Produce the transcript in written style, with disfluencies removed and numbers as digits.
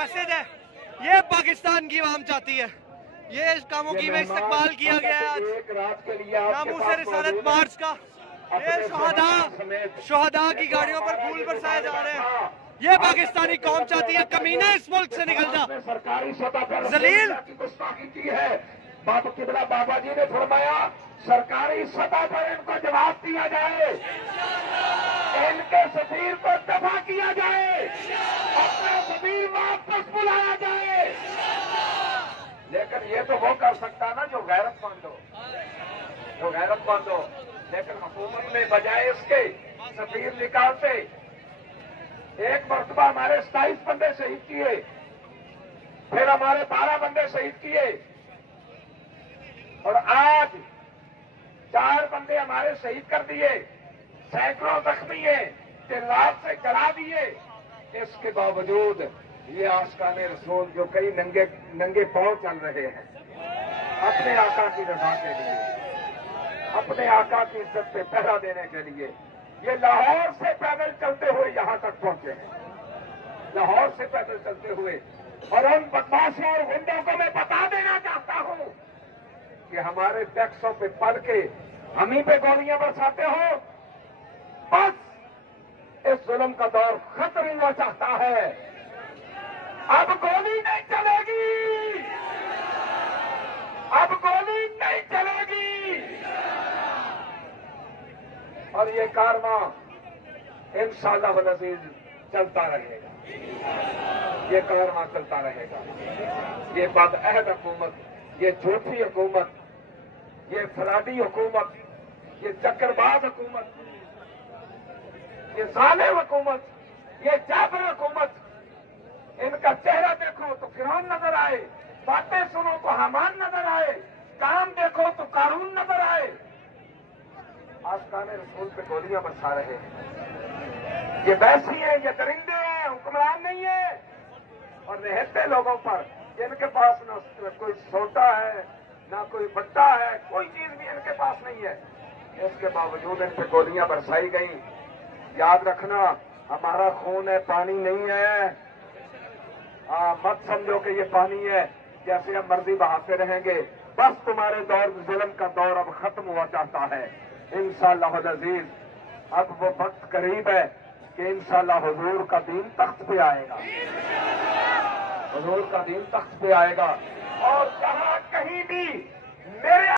Message है, ये पाकिस्तान की आवाम चाहती है। ये इस कामों की में इस्तकबाल किया गया है आज नामूस रिसालत मार्च का। ये शोहदा की गाड़ियों पर फूल बरसाए जा रहे हैं। ये पाकिस्तानी कौम चाहती है कमीने इस मुल्क से निकल जा। सरकारी सतह पर जलील की गुस्ताखी की है। किबला बाबा जी ने फरमाया सरकारी सतह पर इनको जवाब दिया जाए, इनके सफीर को दफा किया जाए, अपना सफीर वापस बुलाया जाए। लेकिन ये तो वो कर सकता ना जो गैरतमंद हो, लेकिन हुकूमत ने बजाय इसके सफीर निकालते। एक मरतबा हमारे 27 बंदे शहीद किए, फिर हमारे 12 बंदे शहीद किए, और आज 4 बंदे हमारे शहीद कर दिए, सैकड़ों जख्मी है, तिल्लात से जला दिए। इसके बावजूद ये आशिकाने रसूल जो कई नंगे पांव चल रहे हैं अपने आका की रजा के लिए, अपने आका की इज्जत पे पहरा देने के लिए, ये लाहौर से पैदल चलते हुए यहां तक पहुंचे हैं, लाहौर से पैदल चलते हुए। और उन बदमाशों और गुंडों को मैं बता देना चाहता हूं कि हमारे टैक्सों पे पड़ के हम ही पे गोलियां बरसाते हो, बस इस जुल्म का दौर खत्म हुआ चाहता है। अब गोली नहीं चलेगी, अब गोली नहीं चलेगी। और ये कारवां इंशाअल्लाह वल अज़ीज़ चलता रहेगा, ये कारवां चलता रहेगा। ये बदअहद हुकूमत, ये झूठी हुकूमत, ये फराडी हुकूमत, ये चक्करबाज हुकूमत, ये जालिम हुकूमत, ये जाबिर हुकूमत, इनका चेहरा देखो तो फिरौन नजर आए, बातें सुनो तो हामान नजर आए, काम देखो तो कारून नजर आए। आशिकाने रसूल पे गोलियां बरसा रहे हैं। ये वैसी है, ये दरिंदे हैं, हुक्मरान नहीं है। और रहते लोगों पर जिनके पास न कोई सोटा है, ना कोई बट्टा है, कोई चीज भी इनके पास नहीं है, इसके बावजूद इन पे गोलियां बरसाई गई। याद रखना, हमारा खून है, पानी नहीं है। मत समझो कि ये पानी है जैसे हम मर्जी बहाते रहेंगे। बस तुम्हारे दौर जुल्म का दौर अब खत्म हुआ चाहता है इंशाअल्लाह अज़ीज। अब वो वक्त करीब है कि इंशाअल्लाह हुजूर का दीन तख्त पे आएगा, हुजूर का दीन तख्त पे आएगा।